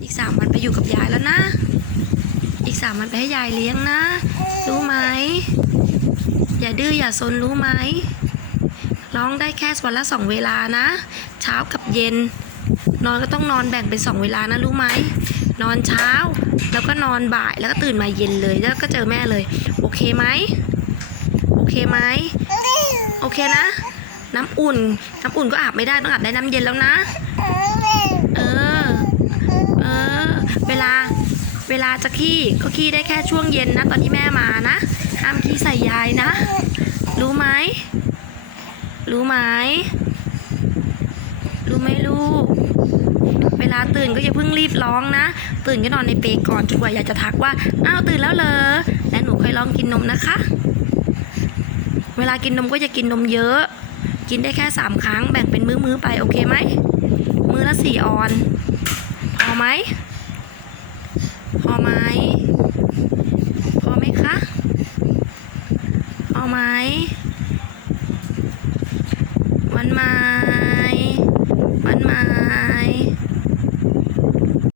อีกสามวันไปอยู่กับยายแล้วนะ อีกสามวันไปให้ยายเลี้ยงนะ รู้ไหม อย่าดื้ออย่าซนรู้ไหม ร้องได้แค่วันละสองเวลานะ เช้ากับเย็น นอนก็ต้องนอนแบ่งเป็นสองเวลานะรู้ไหม นอนเช้า แล้วก็นอนบ่ายแล้วก็ตื่นมาเย็นเลยแล้วก็เจอแม่เลย โอเคไหม โอเคไหม โอเคนะ น้ำอุ่น น้ำอุ่นก็อาบไม่ได้ต้องอาบได้น้ำเย็นแล้วนะ เออ เออ เวลา เวลาจะขี้ก็ขี้ได้แค่ช่วงเย็นนะ ตอนที่แม่มานะห้ามขี้ใส่ยายนะ รู้ไหม รู้ไหม รู้ไหมลูก เวลาตื่นก็อย่าเพิ่งรีบร้องนะ ตื่นก็นอนในเปก่อนจนกว่าอยากจะทักว่า อ้าวตื่นแล้วเหรอ และหนูค่อยลองกินนมนะคะ เวลากินนมก็อย่ากินนมเยอะ กินได้แค่สามครั้งแบ่งเป็นมื้อๆไปโอเคไหม มื้อละสี่ออน พอไหม พอไหมพอไหมคะพอไหมวันมา